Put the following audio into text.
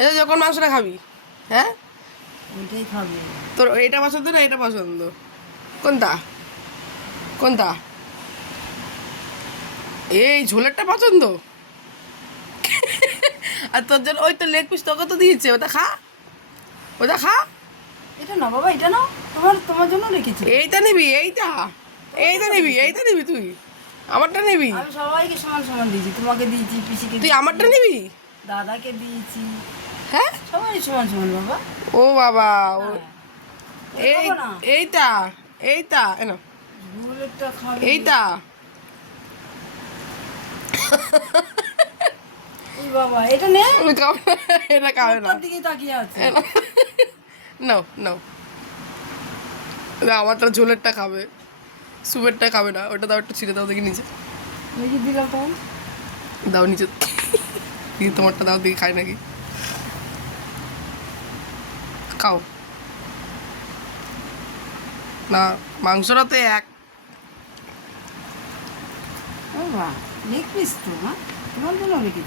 এটা যখন মাংসটা খাবি, হ্যাঁ ওইটাই খাবে। তোর এটা পছন্দ না এটা পছন্দ? কোনটা কোনটা? এই ঝোলেরটা পছন্দ। আর তোর জন্য ওই তো লেগ পিস তোকে তো দিয়েছে, ওটা খা, ওটা খা। এটা না বাবা, এটা না, তোমার জন্য রেখেছি। এইটা নিবি, এইটা এইটা নিবি, এইটা নিবি তুই, আমারটা নিবি। আমি সবাইকে সমান সমান দিয়েছি, তোমাকে দিয়েছি, পিসিকে তুই দিয়েছি, আমারটা নিবি? দাদাকে দিয়েছি, হ্যাঁ সবাই সমান সমান বাবা। ও বাবা হ্যাঁ। এই খাবো না। এইটা এইটা এনো, ঝোলেরটা খাবে। এইটা ওই বাবা, এটা নে। এটা খাবে না। ওটার দিকে তাকিয়ে আছে। নাও নাও, না আমারটা ঝোলেরটা খাবে, সুপেরটা খাবে না। ওটা দাও, একটু ছিঁড়ে দাও দেখি নিচে, দেখি দিলাম তখন। দাও নিচে দেখি, তোমারটা দাও দেখি খায় নাকি। খাও না, মাংসটা তো এক। বাবা লেগ পিস তো, হ্যাঁ তোমার জন্য রেখেছি।